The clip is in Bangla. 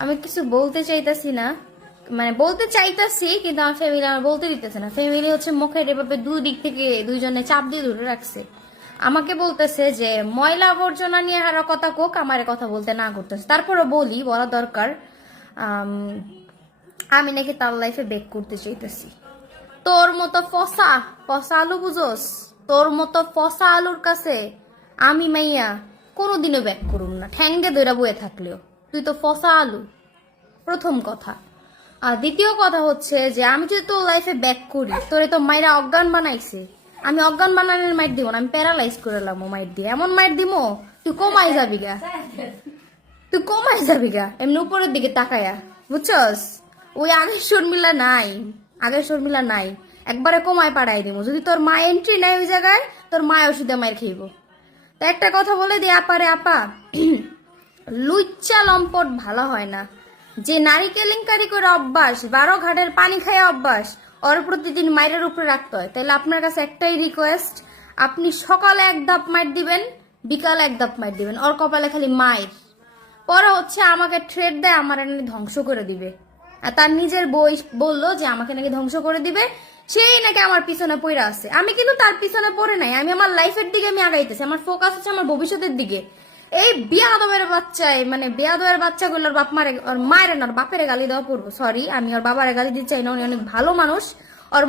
আমি কিছু বলতে চাইতাছি না। মানে বলতে চাইতাছি, কিন্তু আমার ফ্যামিলি আমার বলতে দিতেছে না। ফ্যামিলি হচ্ছে মুখের এভাবে দুই দিক থেকে দুইজনে চাপ দিয়ে ধরে রাখছে। আমাকে বলতেছে যে, ময়লা আবর্জনা নিয়ে হারা কথা কোক, আমারে কথা বলতে না করতেছে। তারপরে বলি, বলা দরকার, আমি নাকি তার লাইফে বেক করতে চাইতেছি। তোর মতো ফসা ফসা আলু বুঝোস? তোর মতো ফসা আলুর কাছে আমি মাইয়া কোনোদিনও ব্যাক করুম না। ঠ্যাঙ্গে দইরা বয়ে থাকলেও। তুই তো ফসা আলু। প্রথম কথা। আর দ্বিতীয় কথা হচ্ছে যে, আমি যদি তোর লাইফে ব্যাক করি, তোরে তো মাইরা অজ্ঞান বানাইছে। আমি অজ্ঞান বানানোর মাইট দিব না, আমি প্যারালাইজ করে এলাম মাইট দিয়ে। এমন মাইট দিমো, তুই কমাই যাবি গা। তুই কমাই যাবি গা। এমনি উপরের দিকে তাকায়া, বুঝছস? ওই আগের শর্মিলা নাই, আগের শর্মিলা নাই। একবারে কমায় পাড়াই দিব যদি তোর মা এন্ট্রি নেয় ওই জায়গায়, তোর মা ওষুধে মায়ের খাইব। তো একটা কথা বলে দিই আপারে, আপা। লুচ্চা লম্পট ভালো হয় না। যে নারী কেলেঙ্কারি করে অভ্যাস, বারো ঘাটের পানি খায় অভ্যাস, ওর প্রতিদিন মায়ের উপরে রাখতে হয়। তাহলে আপনার কাছে একটাই রিকোয়েস্ট আপনি সকালে এক ধাপ মাইর দিবেন, বিকালে এক ধাপ মাইর দিবেন। ওর কপালে খালি মায়ের পরে হচ্ছে আমাকে ট্রেড দেয়, আমার নাকি ধ্বংস করে দিবে। আর তার নিজের বই বলল যে আমাকে নাকি ধ্বংস করে দিবে। সেই নাকি আমার পিছনে পড়ে আছে। আমি কিন্তু তার পিছনে পড়ে নাই। আমি আমার লাইফের দিকে আমি আগাইতেছি। আমার ফোকাস হচ্ছে আমার ভবিষ্যতের দিকে। এই বিয়াদবের বাচ্চায় মানে বিয়াদবের বাচ্চাগুলোর বাপ মারে, ওর মায়ের না বাপের গালি দেওয়া পড়ব সরি আমি ওর বাবার গালি দিতে চাই না উনি অনেক ভালো মানুষ, ওর